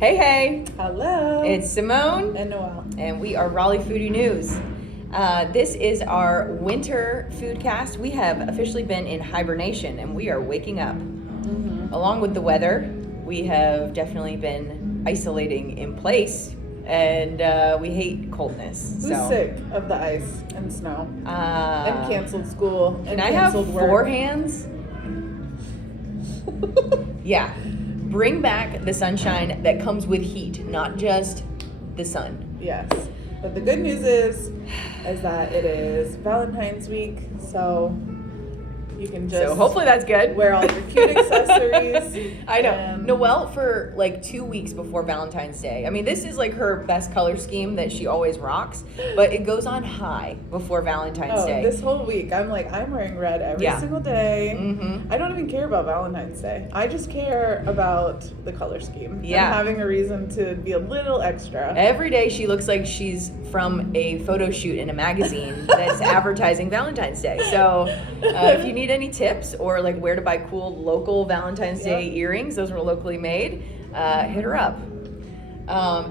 Hey! Hello. It's Simone. And Noelle. And we are Raleigh Foodie News. This is our winter foodcast. We have officially been in hibernation and we are waking up. Mm-hmm. Along with the weather, we have definitely been isolating in place and we hate coldness. Who's sick of the ice and snow? And canceled school. Can and I have canceled four work. hands? Yeah. Bring back the sunshine that comes with heat, not just the sun. Yes. But the good news is that it is Valentine's week, so you can just hopefully that's good. Wear all your cute accessories. I know. Noelle, for like 2 weeks before Valentine's Day. I mean, this is like her best color scheme that she always rocks, but it goes on high before Valentine's Day. This whole week, I'm wearing red every single day. Mm-hmm. I don't even care about Valentine's Day. I just care about the color scheme. Yeah. And having a reason to be a little extra. Every day she looks like she's from a photo shoot in a magazine that's advertising Valentine's Day. So if you need any tips or like where to buy cool local Valentine's Day earrings, those were locally made, hit her up.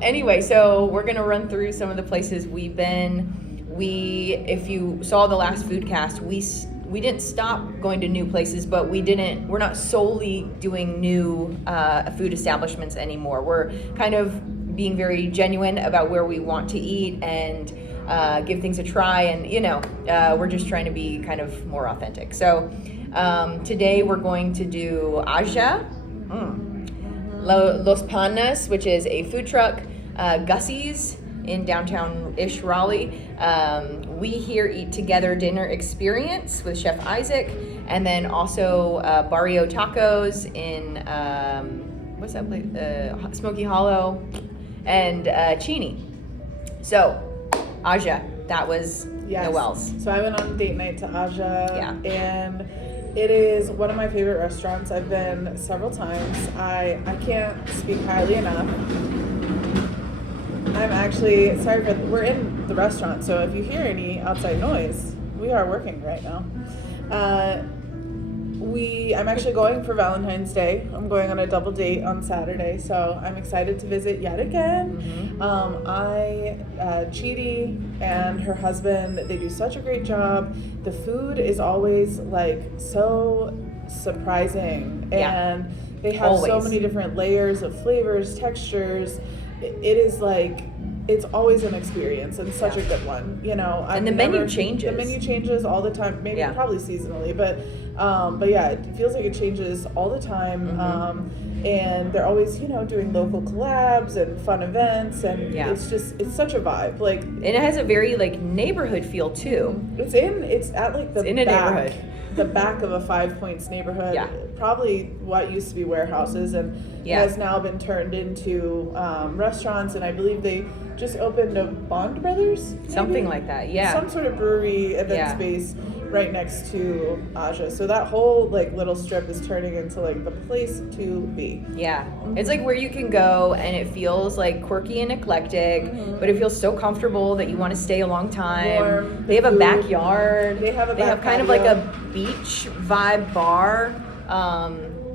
Anyway, so we're gonna run through some of the places we've been. If you saw the last Foodcast, we didn't stop going to new places, but we're not solely doing new food establishments anymore. We're kind of being very genuine about where we want to eat and give things a try, and we're just trying to be kind of more authentic. So today we're going to do Aja, Los Panes, which is a food truck, Gussie's in downtown-ish Raleigh. We here eat together dinner experience with Chef Isaac, and then also Barrio Tacos in what's that place? Smoky Hollow, and Chini. So Aja, that was Noelle's. So I went on a date night to Aja, Yeah. and it is one of my favorite restaurants. I've been several times. I can't speak highly enough. I'm actually we're in the restaurant, so if you hear any outside noise, we are working right now. I'm actually going for Valentine's Day. I'm going on a double date on Saturday, so I'm excited to visit yet again. Mm-hmm. Chidi and her husband, they do such a great job. The food is always so surprising, and they have so many different layers of flavors, textures. It is it's always an experience and such a good one, And the menu changes. The menu changes all the time, maybe probably seasonally, but yeah, it feels like it changes all the time. Mm-hmm. And they're always, doing local collabs and fun events, and it's such a vibe. And it has a very neighborhood feel too. It's at the in a neighborhood. The back of a 5 Points neighborhood. Yeah. Probably what used to be warehouses and has now been turned into restaurants, and I believe they just opened a Bond Brothers, maybe? Something like that, yeah. Some sort of brewery event space right next to Aja. So that whole little strip is turning into the place to be. Yeah. Mm-hmm. It's where you can go and it feels quirky and eclectic, but it feels so comfortable that you want to stay a long time. Warm, they have a backyard. They have kind of a beach vibe bar.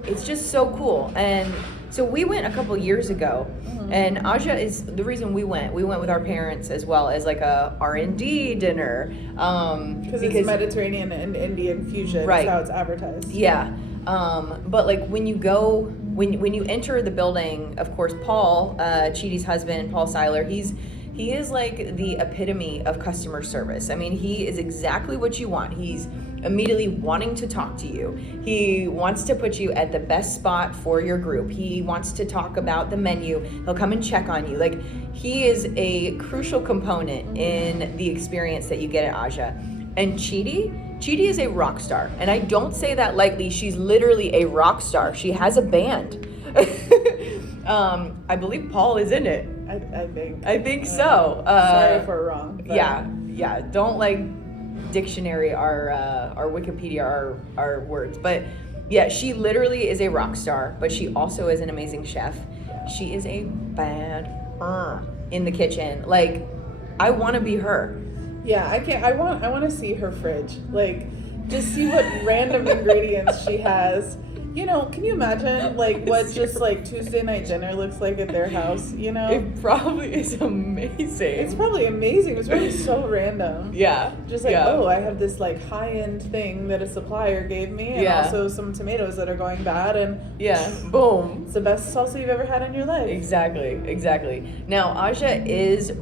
It's just so cool. And so we went a couple years ago, and Aja is the reason we went. We went with our parents as well as a R&D dinner. Because it's Mediterranean and Indian fusion. Right. Is how it's advertised. Yeah. But when you go, when you enter the building, of course, Paul, Chidi's husband, Paul Seiler, he is the epitome of customer service. I mean, he is exactly what you want. He's immediately wanting to talk to you. He wants to put you at the best spot for your group. He wants to talk about the menu. He'll come and check on you. He is a crucial component in the experience that you get at Aja. And Chidi is a rock star. And I don't say that lightly. She's literally a rock star. She has a band. I believe Paul is in it. I think so. Sorry if we're wrong. But. Yeah. Don't dictionary our Wikipedia our words, but yeah, she literally is a rock star, but she also is an amazing chef. She is a bad in the kitchen. I want to be her. Yeah, I want to see her fridge. Just see what random ingredients she has You know, can you imagine like what just like Tuesday night dinner looks like at their house? You know, It probably is amazing. it's probably amazing. It's probably so random. Yeah. Just like, yeah. oh, I have this like high-end thing that a supplier gave me, and Yeah. also some tomatoes that are going bad, and Yeah. Boom. it's the best salsa you've ever had in your life. Exactly. Now, Aja is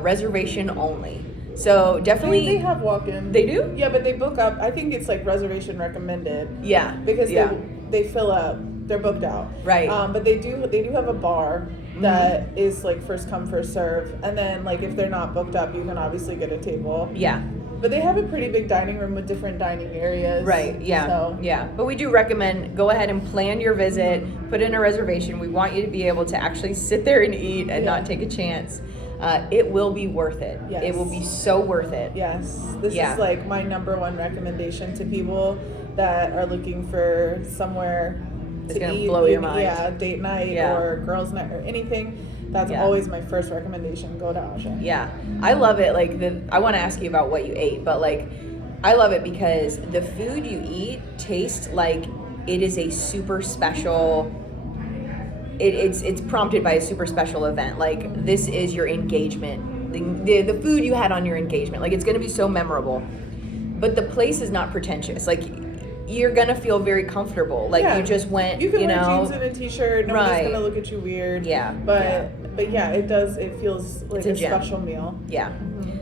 reservation only. So definitely. They have walk-in. They do? Yeah, but they book up. I think it's like reservation recommended. Yeah. Because yeah. they fill up. They're booked out. Right. But they do have a bar that is like first come first serve, and then like if they're not booked up, you can obviously get a table. Yeah. But they have a pretty big dining room with different dining areas. Right, yeah. So. Yeah. But we do recommend go ahead and plan your visit, put in a reservation. We want you to be able to actually sit there and eat and not take a chance. It will be worth it. Yes. It will be so worth it. Yes. This Yeah. is like my number one recommendation to people that are looking for somewhere It's to gonna eat. blow your mind. Yeah, date night Yeah. or girls' night or anything. That's Yeah. always my first recommendation. Go to Aja. Yeah, I love it. Like I want to ask you about what you ate, but like, I love it because the food you eat tastes like it is a super special. It's prompted by a super special event. Like this is your engagement. The food you had on your engagement. Like it's gonna be so memorable. But the place is not pretentious. Like you're gonna feel very comfortable. Like you just went. You can wear know, jeans and a t-shirt. Nobody's Right. gonna look at you weird. Yeah. But yeah, it does. It feels like It's a a gem. special meal. Yeah.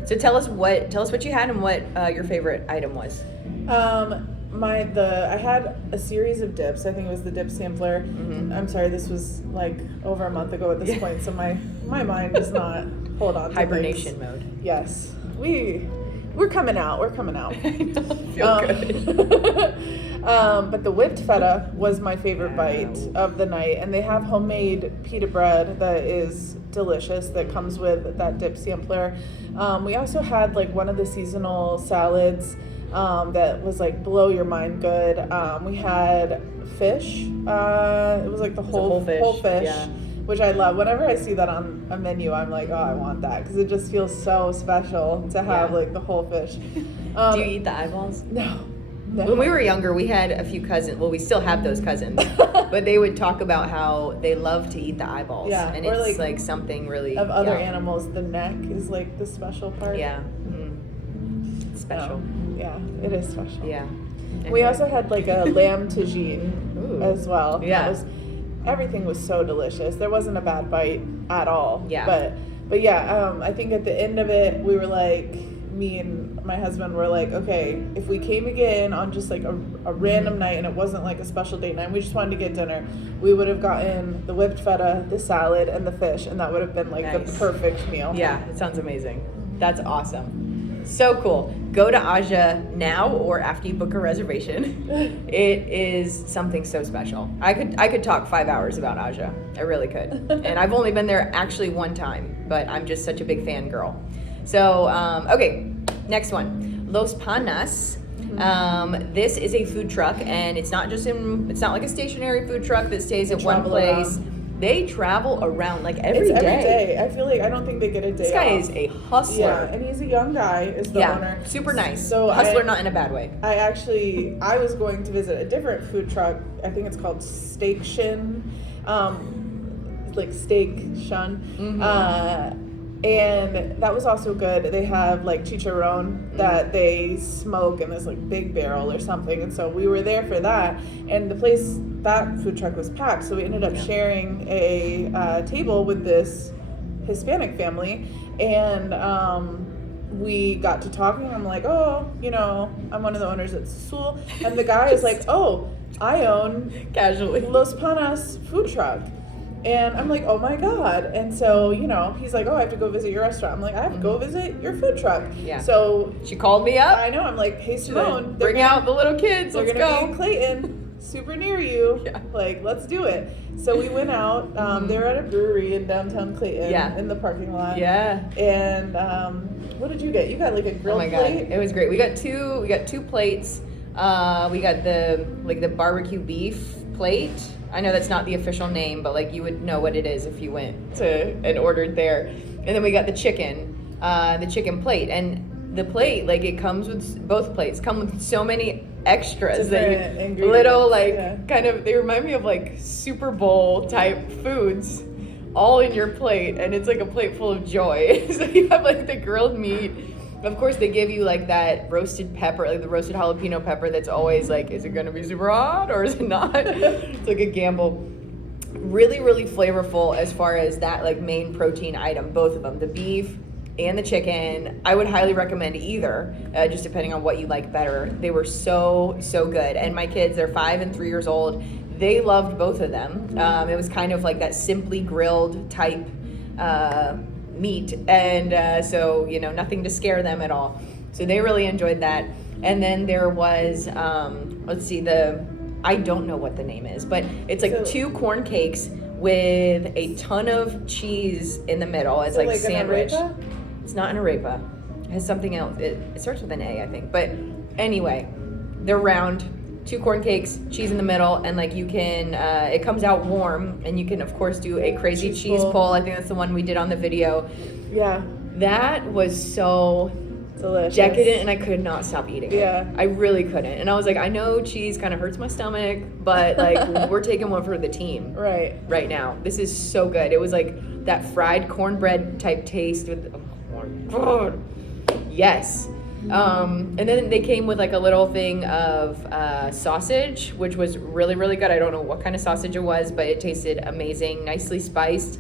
So tell us what you had and what your favorite item was. I had a series of dips. I think it was the dip sampler. I'm sorry, this was like over a month ago at this point, so my mind does not hold on to Hibernation things. mode. Yes. We're coming out. We're coming out. I know, feel good. But the whipped feta was my favorite bite of the night, and they have homemade pita bread that is delicious that comes with that dip sampler. We also had like one of the seasonal salads that was like blow your mind good. We had fish. It was like the whole fish. Yeah. Which I love. Whenever I see that on a menu, I'm like, oh, I want that because it just feels so special to have like the whole fish. Do you eat the eyeballs? No. When we were younger, we had a few cousins. Well, we still have those cousins, but they would talk about how they love to eat the eyeballs. Yeah, and or it's like something really of other yum. animals. The neck is like the special part. Yeah, it's special. Yeah, it is special. Yeah. We also had like a lamb tagine as well. Yeah. Everything was so delicious. There wasn't a bad bite at all. Yeah. But yeah, I think at the end of it, we were like, me and my husband were like, okay, if we came again on just like a random night and it wasn't like a special date night, we just wanted to get dinner, we would have gotten the whipped feta, the salad, and the fish, and that would have been like the perfect meal. Yeah, it sounds amazing. That's awesome. So cool. Go to Aja now or after you book a reservation. It is something so special. I could talk 5 hours about Aja. I really could. And I've only been there actually one time, but I'm just such a big fangirl. So, okay, next one. Los Panas. This is a food truck, and it's not like a stationary food truck that stays at one place. They travel around like every day. Every day. I feel like I don't think they get a day This guy off. is a hustler. Yeah, and he's a young guy, is the owner. Super nice. So hustler, not in a bad way. I was going to visit a different food truck. I think it's called Steak Shin. Like Steak Shun. And that was also good. They have like chicharron that they smoke in this like big barrel or something. And so we were there for that. And that food truck was packed. So we ended up sharing a table with this Hispanic family. And we got to talking. I'm like, oh, I'm one of the owners at Sul. And the guy is like, oh, I own casually Los Panas food truck. And I'm like, oh my God. And so, he's like, oh, I have to go visit your restaurant. I'm like, I have to go visit your food truck. Yeah. So she called me up. I know. I'm like, hey, Simone. Bring out the little kids. Let's They're go. going to be in Clayton, super near you. Yeah. Like, let's do it. So we went out. They're at a brewery in downtown Clayton in the parking lot. Yeah. And what did you get? You got like a grilled plate? Oh my God. It was great. We got two plates. We got the barbecue beef plate. I know that's not the official name, but like you would know what it is if you went to and ordered there. And then we got the chicken plate. And the plate, like it comes with, both plates come with so many extras Different little ingredients, kind of, they remind me of like Super Bowl type foods all in your plate, and it's like a plate full of joy. So you have like the grilled meat. Of course, they give you like that roasted pepper, like the roasted jalapeno pepper that's always like, is it gonna be super hot or is it not? It's like a gamble. Really, really flavorful as far as that like main protein item, both of them, the beef and the chicken. I would highly recommend either, just depending on what you like better. They were so good. And my kids, they're 5 and 3 years old. They loved both of them. It was kind of like that simply grilled type meat, and so nothing to scare them at all. So they really enjoyed that. And then there was let's see, I don't know what the name is, but it's like 2 corn cakes with a ton of cheese in the middle. It's like sandwich. It's not an arepa. It has something else. It starts with an A, I think. But anyway, they're round. 2 corn cakes, cheese in the middle, and like you can, it comes out warm, and you can of course do a crazy cheese pull. I think that's the one we did on the video. Yeah. That was so delicious. Decadent, and I could not stop eating it. Yeah. I really couldn't. And I was like, I know cheese kind of hurts my stomach, but like we're taking one for the team. Right now. This is so good. It was like that fried cornbread type taste with, oh my God. Yes. And then they came with like a little thing of sausage, which was really, really good. I don't know what kind of sausage it was, but it tasted amazing, nicely spiced.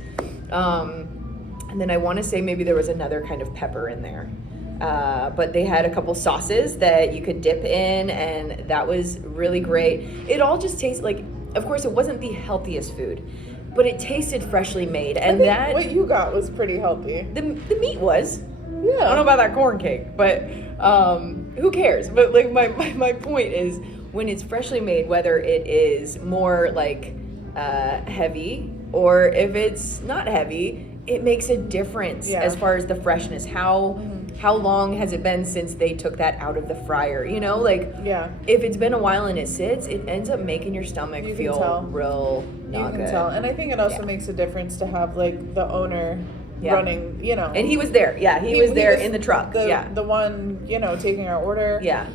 And then I want to say maybe there was another kind of pepper in there. But they had a couple sauces that you could dip in, and that was really great. It all just tasted like, of course, it wasn't the healthiest food, but it tasted freshly made. And that what you got was pretty healthy. The meat was. Yeah. I don't know about that corn cake, but who cares? But like my point is, when it's freshly made, whether it is more like heavy or if it's not heavy, it makes a difference as far as the freshness. How long has it been since they took that out of the fryer? If it's been a while and it sits, it ends up making your stomach feel real not good. You can tell. And I think it also makes a difference to have like the owner running, And he was there. Yeah, he was there in the truck. The one, taking our order. Yeah.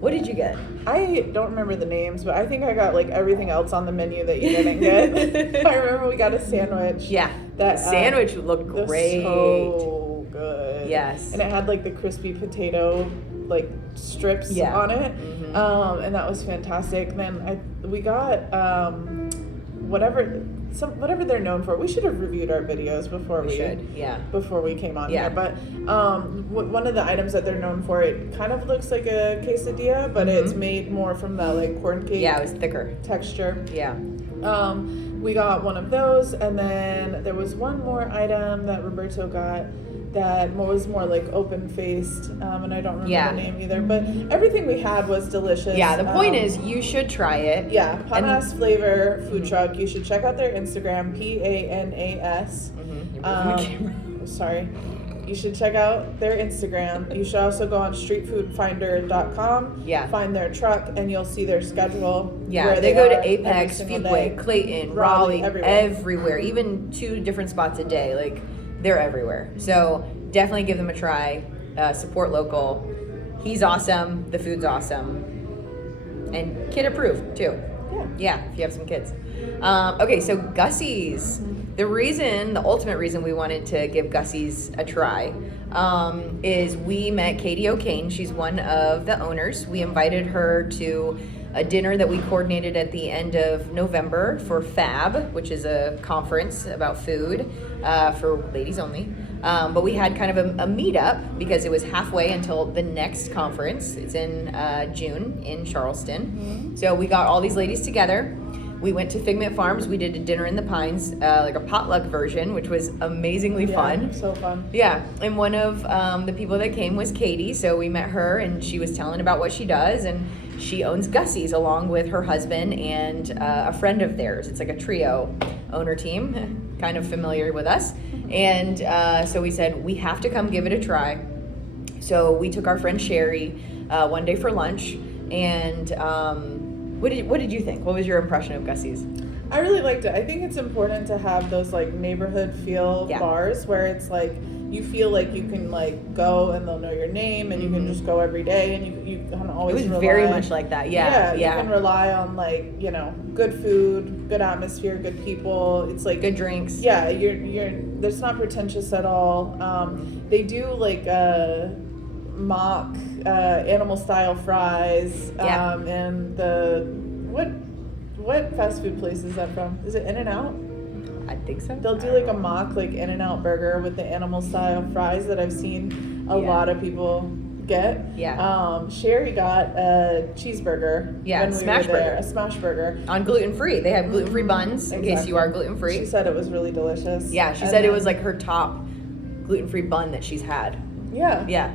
What did you get? I don't remember the names, but I think I got like everything else on the menu that you didn't get. I remember we got a sandwich. Yeah. That sandwich looked great. So good. Yes. And it had like the crispy potato like strips on it. Mm-hmm. And that was fantastic. Then we got whatever they're known for. We should have reviewed our videos before we came on here. But one of the items that they're known for, it kind of looks like a quesadilla, but it's made more from the like corn cake. Yeah, it was thicker texture. Yeah. We got one of those, and then there was one more item that Roberto got that was more like open-faced, and I don't remember the name either, but everything we had was delicious. Yeah, the point is you should try it. Yeah, Panas Flavor Food Truck. You should check out their Instagram, PANAS. Sorry. You should check out their Instagram. You should also go on streetfoodfinder.com, find their truck, and you'll see their schedule. Yeah, where they go to Apex, Fuquay, Clayton, Raleigh, everywhere. Even 2 different spots a day. Like, they're everywhere. So definitely give them a try. Support local. He's awesome. The food's awesome. And kid approved, too. Yeah, if you have some kids. Okay, so Gussie's. The ultimate reason we wanted to give Gussie's a try is we met Katie O'Kane. She's one of the owners. We invited her to a dinner that we coordinated at the end of November for FAB, which is a conference about food for ladies only. But we had kind of a meetup because it was halfway until the next conference. It's in June in Charleston. Mm-hmm. So we got all these ladies together. We went to Figment Farms. We did a dinner in the Pines, like a potluck version, which was amazingly fun. So fun. Yeah, and one of the people that came was Katie, so we met her, and she was telling about what she does, and she owns Gussie's along with her husband and a friend of theirs. It's like a trio owner team, kind of familiar with us. And so we said, we have to come give it a try. So we took our friend Sherry one day for lunch, and what did you think? What was your impression of Gussie's? I really liked it. I think it's important to have those like neighborhood feel bars where it's like you feel like you can like go and they'll know your name and you can just go every day and you can always It was very much like that. Yeah. You can rely on like, you know, good food, good atmosphere, good people. It's like good drinks. Yeah, you're that's not pretentious at all. They do like mock animal style fries and the what fast food place is that from? Is it In-N-Out? I think so. They'll do like a mock like In-N-Out burger with the animal style fries that I've seen a lot of people get. Yeah. Sherry got a cheeseburger. Yeah, when smash we were there, burger. A smash burger. On gluten-free. They have gluten-free buns in case you are gluten-free. She said it was really delicious. Yeah, she said it was like her top gluten-free bun that she's had. Yeah. Yeah.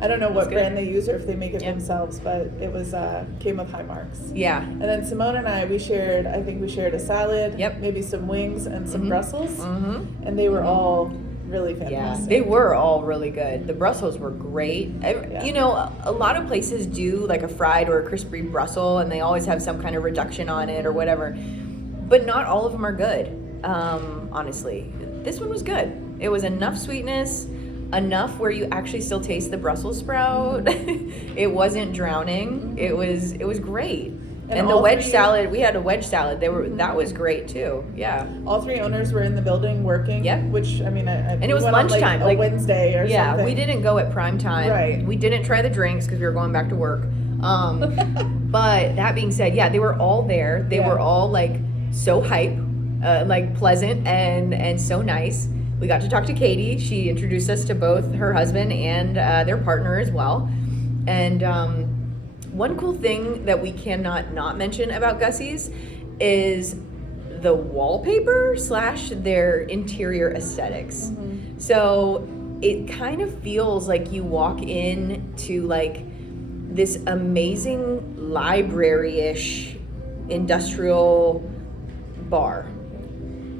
I don't know what brand they use or if they make it themselves, but it was came with high marks. Yeah. And then Simone and I, we shared a salad, maybe some wings and some Brussels, and they were all really fantastic. Yeah, they were all really good. The Brussels were great. You know, a lot of places do like a fried or a crispy Brussels, and they always have some kind of reduction on it or whatever, but not all of them are good, honestly. This one was good. It was enough sweetness, enough where you actually still taste the Brussels sprout. It wasn't drowning. It was great. And the wedge salad, we had a wedge salad. That was great too. Yeah. All three owners were in the building working. Yep. Which I mean, and it was lunchtime, like a Wednesday or something. Yeah, we didn't go at prime time. Right. We didn't try the drinks because we were going back to work. But that being said, yeah, they were all there. They were all like so hype, like pleasant and so nice. We got to talk to Katie. She introduced us to both her husband and their partner as well. And one cool thing that we cannot not mention about Gussie's is the wallpaper / their interior aesthetics. So it kind of feels like you walk into like this amazing library-ish industrial bar.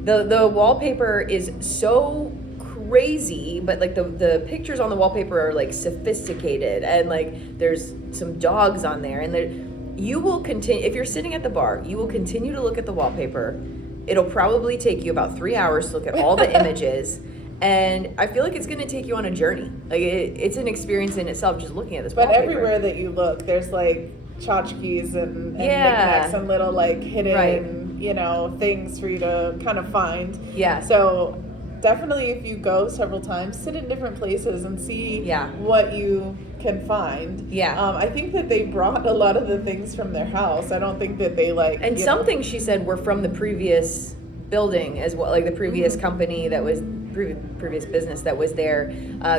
The wallpaper is so crazy, but like the pictures on the wallpaper are like sophisticated, and like there's some dogs on there, and you will continue, if you're sitting at the bar, you will continue to look at the wallpaper. It'll probably take you about 3 hours to look at all the images, and I feel like it's going to take you on a journey. Like it's an experience in itself just looking at this wallpaper. But everywhere that you look, there's like tchotchkes and knickknacks and little like hidden you know, things for you to kind of find. Yeah. So definitely if you go several times, sit in different places and see what you can find. Yeah. I think that they brought a lot of the things from their house. I don't think that they like... And some things she said were from the previous building as well, like the previous company that was... previous business that was there.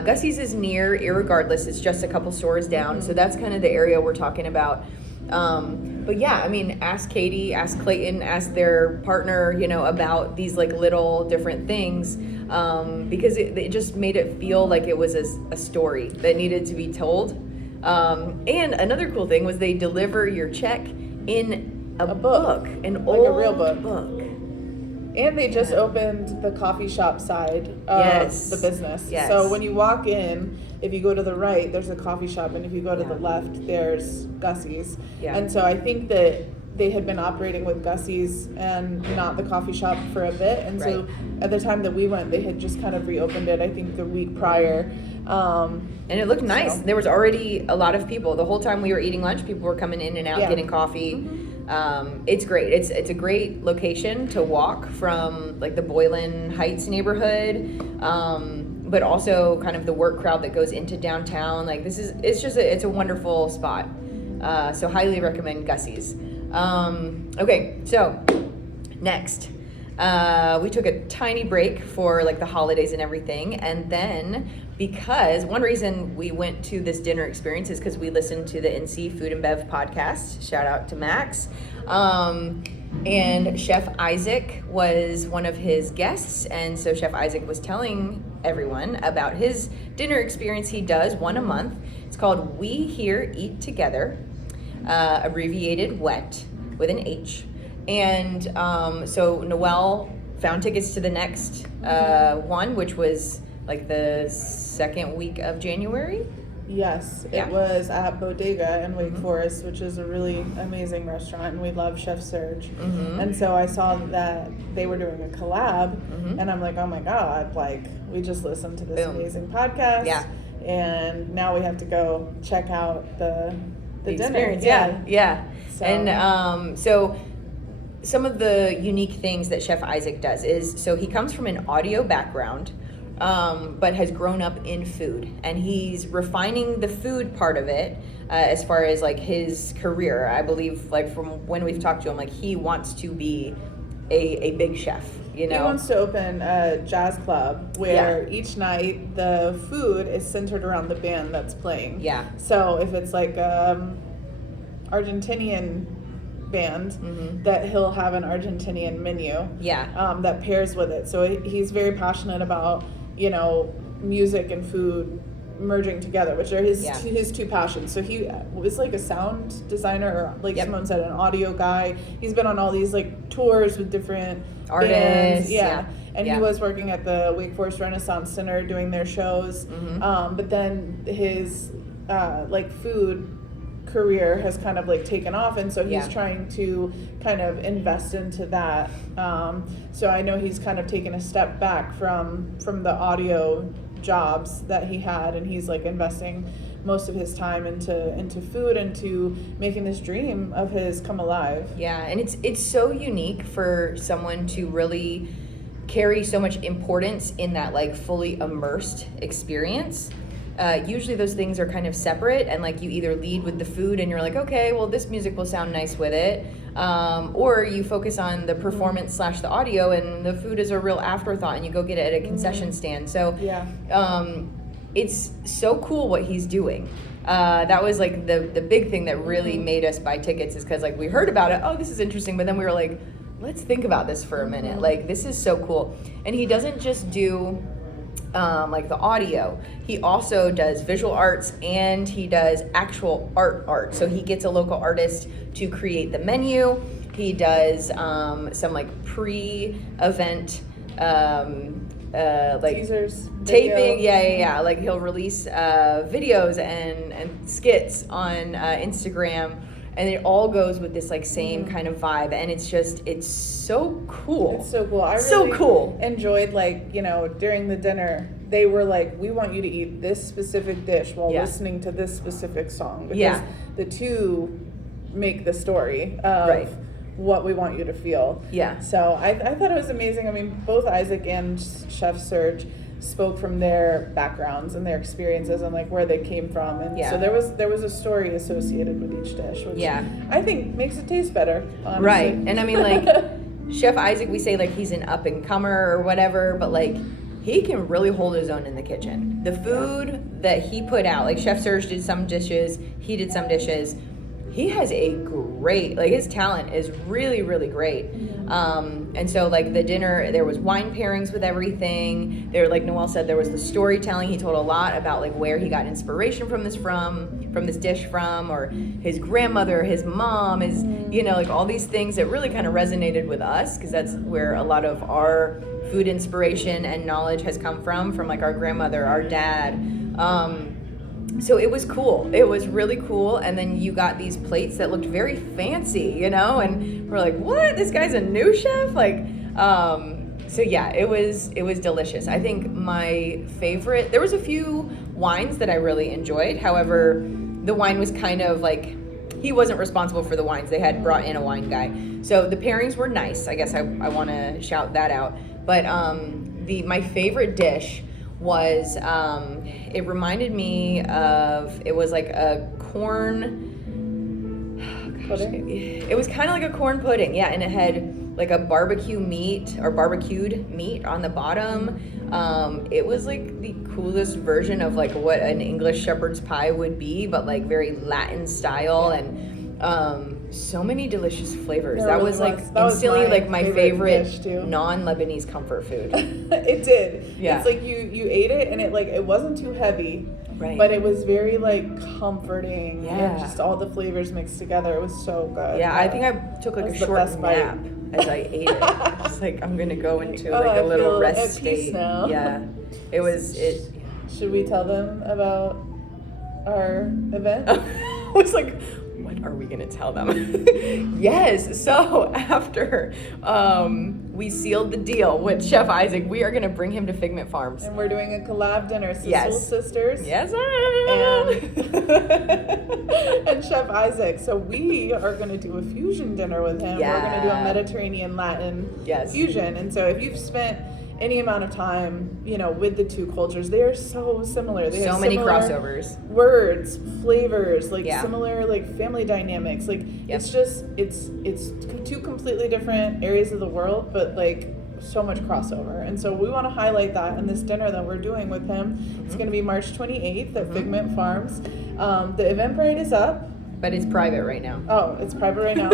Gussie's is near, irregardless, it's just a couple stores down, so that's kind of the area we're talking about. But yeah, I mean, ask Katie, ask Clayton, ask their partner, you know, about these like little different things, because it just made it feel like it was a story that needed to be told. And another cool thing was they deliver your check in a book, an like old a real book. And they just Yeah. opened the coffee shop side of the business. Yes. So when you walk in, if you go to the right, there's a coffee shop, and if you go to the left, there's Gussie's. Yeah. And so I think that they had been operating with Gussie's and not the coffee shop for a bit. And so at the time that we went, they had just kind of reopened it, I think the week prior. And it looked nice. There was already a lot of people. The whole time we were eating lunch, people were coming in and out getting coffee. It's great. It's a great location to walk from like the Boylan Heights neighborhood, but also kind of the work crowd that goes into downtown. Like it's a wonderful spot. So highly recommend Gussie's. Okay, so next. We took a tiny break for like the holidays and everything, and then because one reason we went to this dinner experience is because we listened to the NC Food and Bev podcast. Shout out to Max. And Chef Isaac was one of his guests, and so Chef Isaac was telling everyone about his dinner experience he does one a month. It's called We Here Eat Together, abbreviated WET with an H. And so Noelle found tickets to the next one, which was like the second week of January. Yes, Yeah. it was at Bodega in Wake Forest, which is a really amazing restaurant, and we love Chef Serge. And so I saw that they were doing a collab, and I'm like, oh my God, like, we just listened to this amazing podcast. Yeah. And now we have to go check out the dinner. Experience. Yeah. So. And so some of the unique things that Chef Isaac does is, so he comes from an audio background, but has grown up in food, and he's refining the food part of it as far as like his career. I believe, like, from when we've talked to him, like, he wants to be a big chef, you know. He wants to open a jazz club where each night the food is centered around the band that's playing. Yeah. So if it's like Argentinian band, that he'll have an Argentinian menu that pairs with it. So he's very passionate about, you know, music and food merging together, which are his two passions. So he was like a sound designer, or like Simone said, an audio guy. He's been on all these like tours with different artists. And he was working at the Wake Forest Renaissance Center doing their shows. But then his like food career has kind of like taken off, and so he's trying to kind of invest into that. So I know he's kind of taken a step back from the audio jobs that he had, and he's like investing most of his time into food and to making this dream of his come alive. Yeah, and it's so unique for someone to really carry so much importance in that like fully immersed experience. Usually those things are kind of separate, and like you either lead with the food and you're like, okay, well this music will sound nice with it, or you focus on the performance / the audio, and the food is a real afterthought, and you go get it at a concession stand. So it's so cool what he's doing. That was like the big thing that really made us buy tickets, is because like we heard about it, oh this is interesting, but then we were like, let's think about this for a minute. Like, this is so cool. And he doesn't just do like the audio, he also does visual arts, and he does actual art. So he gets a local artist to create the menu. He does some like pre-event like teasers, taping, like he'll release videos and skits on Instagram, and it all goes with this like same kind of vibe, and it's so cool. It's so cool. I really enjoyed, like, you know, during the dinner they were like, we want you to eat this specific dish while listening to this specific song, because the two make the story of what we want you to feel. So I thought it was amazing. I mean, both Isaac and Chef Serge spoke from their backgrounds and their experiences and like where they came from, and so there was a story associated with each dish, which I think makes it taste better, honestly. Right. And I mean, like, Chef Isaac, we say like he's an up and comer or whatever, but like he can really hold his own in the kitchen. The food that he put out, like Chef Serge did some dishes, he did some dishes. He has a great, like, his talent is really, really great. And so, like, the dinner, there was wine pairings with everything. There, like Noelle said, there was the storytelling. He told a lot about, like, where he got inspiration from this dish from, or his grandmother, his mom, his, you know, like, all these things that really kind of resonated with us, because that's where a lot of our food inspiration and knowledge has come from, like, our grandmother, our dad. So it was cool. It was really cool. And then you got these plates that looked very fancy, you know, and we're like, what? This guy's a new chef? Like, so yeah, it was delicious. I think my favorite, there was a few wines that I really enjoyed. However, the wine was kind of like, he wasn't responsible for the wines. They had brought in a wine guy. So the pairings were nice. I guess I want to shout that out. But my favorite dish was, it reminded me of, it was like a corn pudding. It was kind of like a corn pudding, yeah, and it had like a barbecue meat or barbecued meat on the bottom. It was like the coolest version of like what an English shepherd's pie would be, but like very Latin style, and so many delicious flavors. That was like instantly like my favorite non-Lebanese comfort food. It did. Yeah. It's like you ate it, and it wasn't too heavy. Right. But it was very like comforting. Yeah. And just all the flavors mixed together. It was so good. Yeah, I think I took like a short nap as I ate it. Just like, I'm gonna go into like a little rest state. Now. Yeah. It was Should we tell them about our event? I was like, what are we gonna tell them? Yes, so after we sealed the deal with Chef Isaac, we are gonna bring him to Figment Farms. And we're doing a collab dinner, Sissel Yes. Sisters. Yes, sir. And Chef Isaac. So we are gonna do a fusion dinner with him. Yeah. We're gonna do a Mediterranean Latin fusion. And so if you've spent any amount of time, with the two cultures, they are so similar. They have so many similar crossovers. Words, flavors, Yeah. similar family dynamics. It's two completely different areas of the world, but so much crossover. And so we want to highlight that in this dinner that we're doing with him. Mm-hmm. It's going to be March 28th at Figment Farms. The Eventbrite is up. But it's private right now. Oh, it's private right now.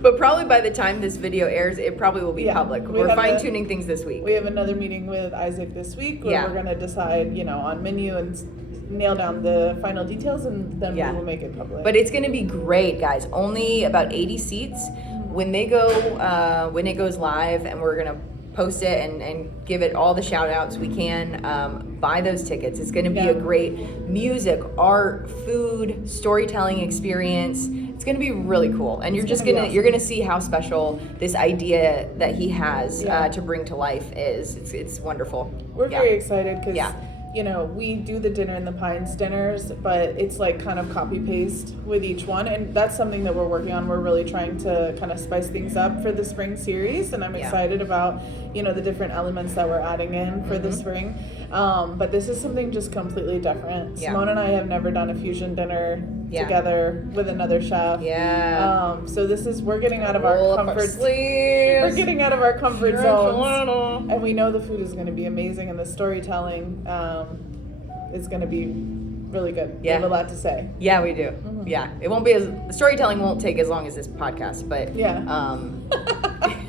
But probably by the time this video airs, it probably will be public. We're fine-tuning things this week. We have another meeting with Isaac this week where we're going to decide, on menu and nail down the final details, and then we will make it public. But it's going to be great, guys. Only about 80 seats. When it goes live, and we're going to post it and give it all the shout outs we can, buy those tickets. It's going to be a great music, art, food, storytelling experience. It's going to be really cool, and you're going to see how special this idea that he has to bring to life is. It's wonderful. We're very excited because we do the dinner in the Pines dinners, but it's kind of copy paste with each one, and that's something that we're working on. We're really trying to kind of spice things up for the spring series, and I'm excited about the different elements that we're adding in for the spring. But this is something just completely different. Simone and I have never done a fusion dinner together with another chef. So we're getting out of our comfort. We're getting out of our comfort zones, and we know the food is going to be amazing, and the storytelling is going to be really good. We have a lot to say. Yeah, we do. Mm-hmm. Yeah, it won't be the storytelling won't take as long as this podcast, but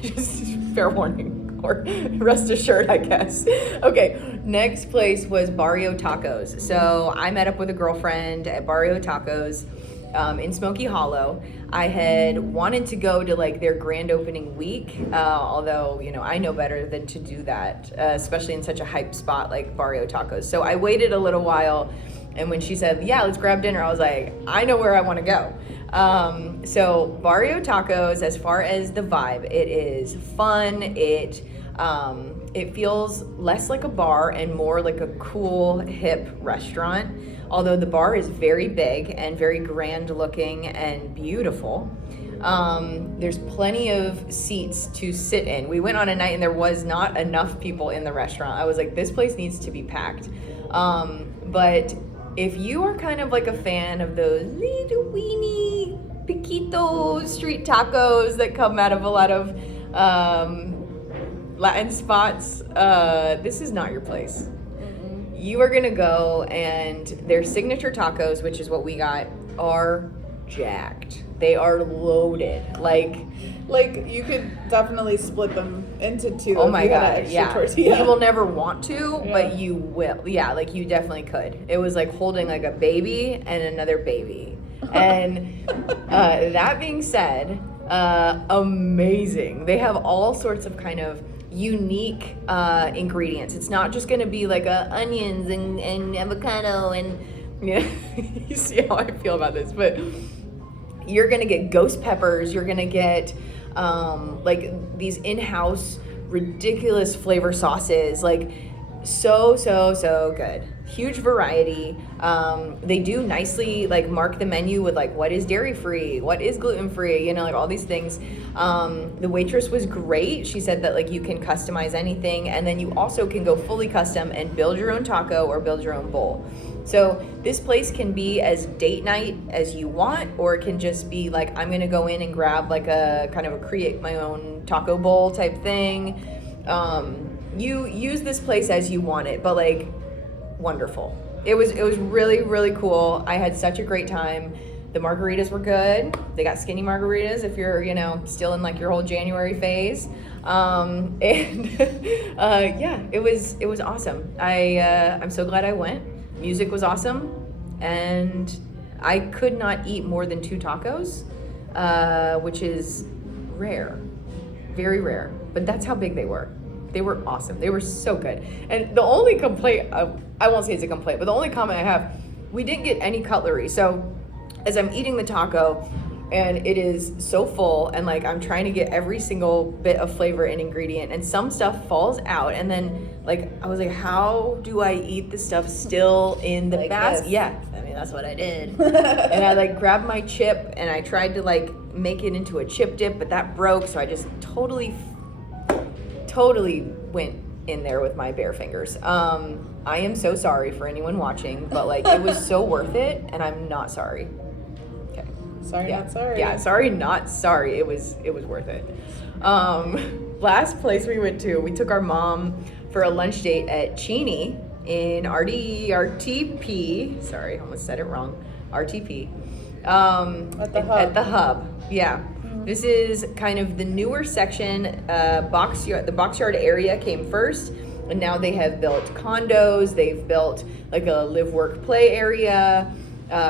just fair warning. Or rest assured, I guess. Okay, next place was Barrio Tacos. So I met up with a girlfriend at Barrio Tacos in Smoky Hollow. I had wanted to go to their grand opening week, although I know better than to do that, especially in such a hype spot like Barrio Tacos. So I waited a little while, and when she said, let's grab dinner, I was like, I know where I want to go. So Barrio Tacos, as far as the vibe, it is fun. It feels less like a bar and more like a cool, hip restaurant. Although the bar is very big and very grand looking and beautiful. There's plenty of seats to sit in. We went on a night and there was not enough people in the restaurant. I was like, this place needs to be packed. But if you are kind of a fan of those little weeny piquito street tacos that come out of a lot of Latin spots, this is not your place. You are gonna go, and their signature tacos, which is what we got, are jacked. They are loaded. You could definitely split them into two. Oh my god, tortilla. You will never want to, but you will. Yeah, you definitely could. It was like holding a baby and another baby. And that being said, amazing. They have all sorts of kind of unique ingredients. It's not just going to be onions and avocado and you see how I feel about this, but you're going to get ghost peppers. You're going to get these in-house ridiculous flavor sauces, so good. Huge variety. They do nicely mark the menu with what is dairy free, what is gluten free, all these things. The waitress was great. She said that you can customize anything, and then you also can go fully custom and build your own taco or build your own bowl. So this place can be as date night as you want, or it can just be I'm gonna go in and grab a kind of a create my own taco bowl type thing. You use this place as you want it, but wonderful. It was really, really cool. I had such a great time. The margaritas were good. They got skinny margaritas if you're, still in your whole January phase. And it was awesome. I'm so glad I went. Music was awesome, and I could not eat more than 2 tacos, which is rare, very rare. But that's how big they were. They were awesome. They were so good. And the only complaint, I won't say it's a complaint, but the only comment I have, we didn't get any cutlery. So as I'm eating the taco, and it is so full, and like I'm trying to get every single bit of flavor and ingredient, and some stuff falls out, and then like I was like, how do I eat the stuff still in the Like basket? this. Yeah, I mean that's what I did. And I like grabbed my chip and I tried to like make it into a chip dip, but that broke, so I just totally went in there with my bare fingers. I am so sorry for anyone watching, but like it was so worth it, and I'm not sorry. Sorry, Yeah. not sorry. Yeah, sorry, not sorry. It was worth it. Last place we went to, we took our mom for a lunch date at Cheney in RTP. Sorry, I almost said it wrong. RTP. At the hub. At the hub. Yeah. This is kind of the newer section. The Boxyard area came first, and now they have built condos. They've built like a live, work, play area.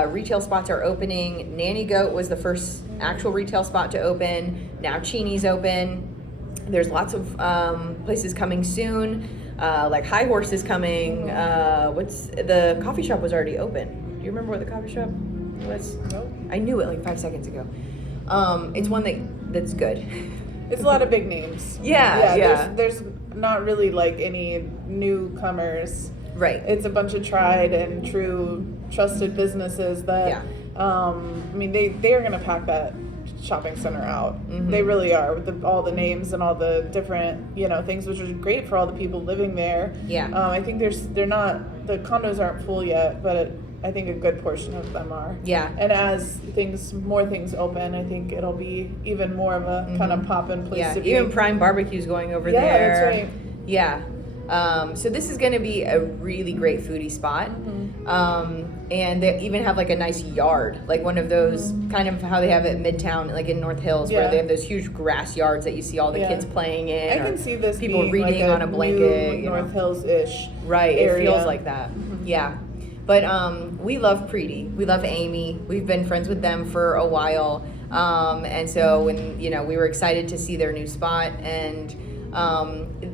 Retail spots are opening. Nanny Goat was the first actual retail spot to open. Now Cheney's open. There's lots of places coming soon. Like High Horse is coming. The coffee shop was already open. Do you remember what the coffee shop was? Nope. I knew it like 5 seconds ago. It's one that's good. It's a lot of big names. Yeah. There's not really like any newcomers. Right. It's a bunch of tried and true, trusted businesses that, I mean, they are going to pack that shopping center out. Mm-hmm. They really are, with all the names and all the different, things, which is great for all the people living there. Yeah. I think the condos aren't full yet, but I think a good portion of them are. Yeah. And as more things open, I think it'll be even more of a kind of pop-in place to be. Even Prime Barbecue's going over there. Yeah, that's right. Yeah. So this is going to be a really great foodie spot. And they even have like a nice yard, like one of those kind of how they have it Midtown, like in North Hills, where they have those huge grass yards that you see all the kids playing in. I can see this people being reading like on a blanket. North Hills-ish. Right, area. it feels like that. Yeah. But we love Preety. We love Amy. We've been friends with them for a while. And so when, we were excited to see their new spot, and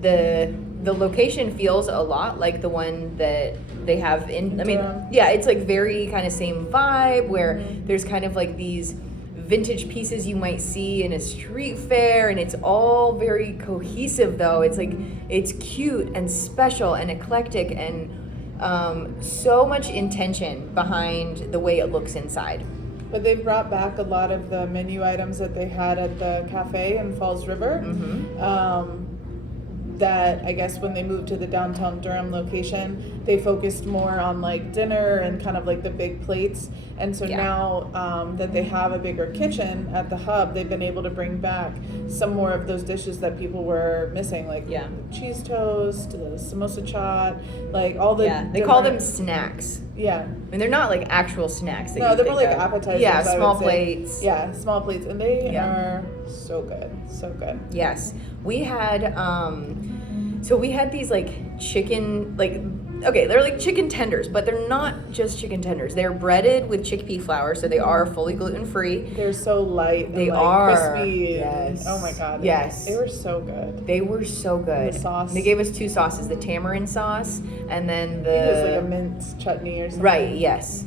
the location feels a lot like the one that they have it's like very kind of same vibe, where there's kind of like these vintage pieces you might see in a street fair, and it's all very cohesive though. It's like, it's cute and special and eclectic, and so much intention behind the way it looks inside. But they've brought back a lot of the menu items that they had at the cafe in Falls River. That I guess when they moved to the downtown Durham location, they focused more on like dinner and kind of like the big plates. And so now that they have a bigger kitchen at the hub, they've been able to bring back some more of those dishes that people were missing, like cheese toast, the samosa chaat, like all the they call them snacks. Yeah. I mean, they're not like actual snacks. No, they're more like appetizers. Yeah, small plates. Yeah, small plates. And they are so good. So good. Yes. We had, these like chicken, they're like chicken tenders, but they're not just chicken tenders. They're breaded with chickpea flour, so they are fully gluten-free. They're so light and crispy. Yes. Oh my God. Yes. They were so good. They were so good. The sauce. They gave us 2 sauces, the tamarind sauce and then the... It was like a mint chutney or something. Right, yes.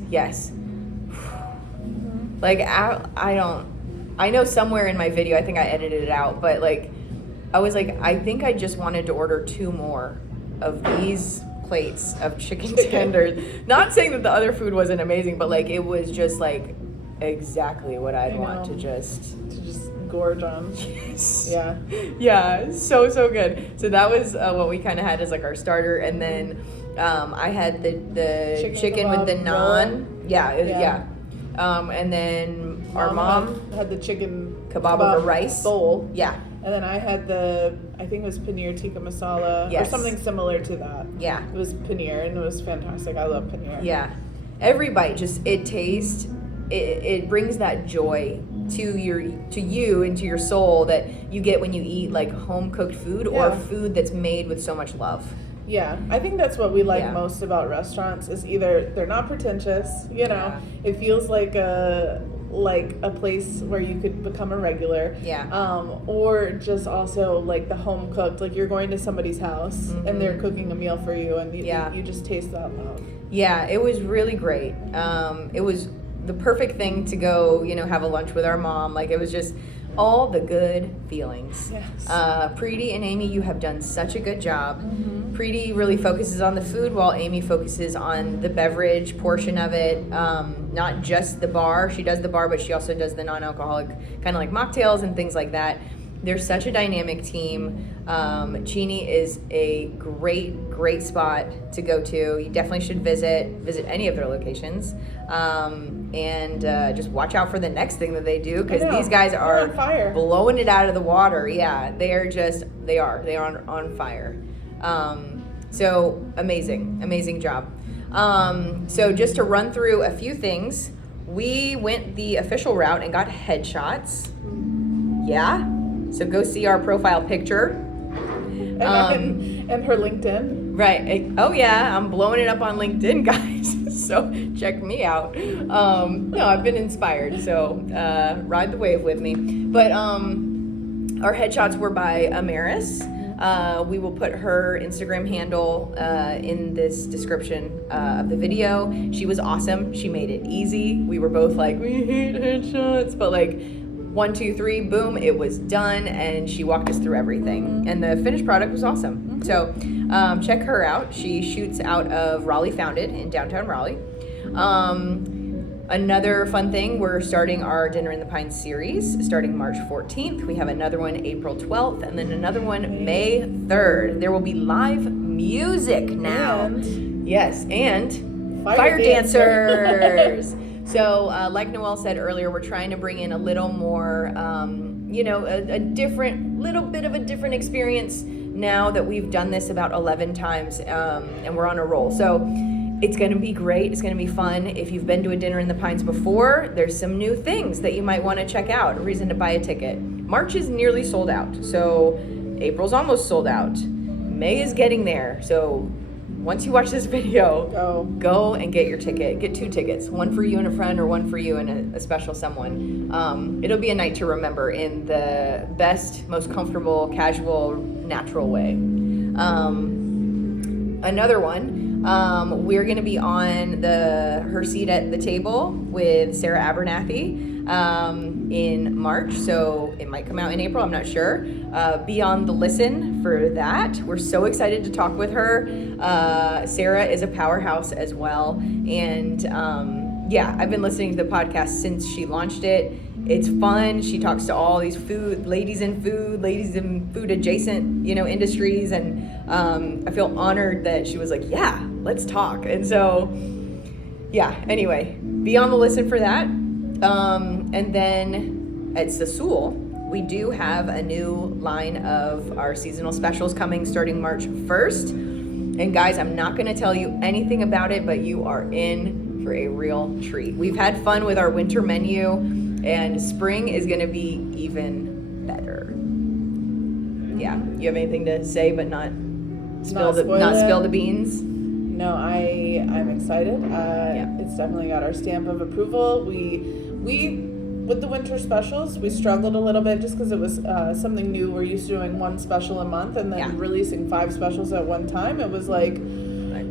Like, I know somewhere in my video, I think I edited it out, but like, I was like, I think I just wanted to order 2 more of these plates of chicken tenders. Not saying that the other food wasn't amazing, but like, it was just like exactly what I'd want to just gorge on. Yes. Yeah. Yeah, so good. So that was what we kind of had as like our starter, and then I had the chicken with the naan. Yeah. And then our mom had the chicken kebab over rice bowl. Yeah. And then I had I think it was paneer tikka masala or something similar to that. Yeah. It was paneer, and it was fantastic. I love paneer. Yeah. Every bite it brings that joy to you and to your soul that you get when you eat like home cooked food or food that's made with so much love. Yeah, I think that's what we like most about restaurants is either they're not pretentious, it feels like a like a place where you could become a regular. Or just also like the home cooked, like you're going to somebody's house and they're cooking a meal for you, and you just taste that love. Yeah, it was really great. It was the perfect thing to go, have a lunch with our mom. Like, it was just all the good feelings. Yes. Preeti and Amy, you have done such a good job. Preeti really focuses on the food while Amy focuses on the beverage portion of it. Not just the bar. She does the bar, but she also does the non-alcoholic kind of like mocktails and things like that. They're such a dynamic team. Cheney is a great spot to go to. You definitely should visit any of their locations. And just watch out for the next thing that they do, because these guys are on fire. Blowing it out of the water. Yeah, they are on fire. So amazing job. So just to run through a few things, we went the official route and got headshots. Yeah. So go see our profile picture. And her LinkedIn. Right. Oh yeah, I'm blowing it up on LinkedIn, guys. So check me out. No, I've been inspired. So ride the wave with me. But our headshots were by Amaris. We will put her Instagram handle in this description of the video. She was awesome. She made it easy. We were both like, we hate headshots, but like 1, 2, 3, boom, it was done, and she walked us through everything. And the finished product was awesome. So check her out. She shoots out of Raleigh Founded in downtown Raleigh. Another fun thing, we're starting our Dinner in the Pines series starting March 14th. We have another one April 12th, and then another one May 3rd. There will be live music now. And fire dancers. So like Noelle said earlier, we're trying to bring in a little more, a little bit of a different experience now that we've done this about 11 times and we're on a roll. So it's going to be great. It's going to be fun. If you've been to a Dinner in the Pines before, there's some new things that you might want to check out. A reason to buy a ticket. March is nearly sold out. So April's almost sold out. May is getting there. So once you watch this video, go and get your ticket. Get 2 tickets. One for you and a friend, or one for you and a special someone. It'll be a night to remember in the best, most comfortable, casual, natural way. Another one. We're going to be on her seat at the table with Sarah Abernathy in March, so it might come out in April, I'm not sure. Be on the listen for that. We're so excited to talk with her. Sarah is a powerhouse as well, and I've been listening to the podcast since she launched it. It's fun. She talks to all these ladies in food adjacent, industries. And I feel honored that she was like, yeah, let's talk. And so, anyway, be on the listen for that. And then at Sassoul, we do have a new line of our seasonal specials coming starting March 1st. And guys, I'm not going to tell you anything about it, but you are in for a real treat. We've had fun with our winter menu, and spring is going to be even better. Yeah, you have anything to say but not spill the beans? No, I'm excited. It's definitely got our stamp of approval. We with the winter specials, we struggled a little bit just because it was something new. We're used to doing 1 special a month and then releasing 5 specials at one time. It was like,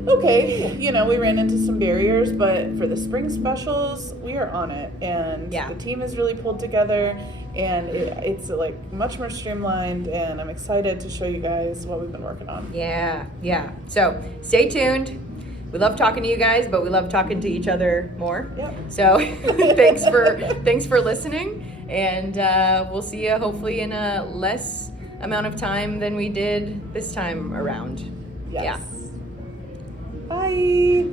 okay, we ran into some barriers, but for the spring specials, we are on it. And the team is really pulled together, and it's like much more streamlined, and I'm excited to show you guys what we've been working on. Yeah. So stay tuned. We love talking to you guys, but we love talking to each other more. Yep. So thanks for listening, and we'll see you hopefully in a less amount of time than we did this time around. Yes. Yeah. Bye.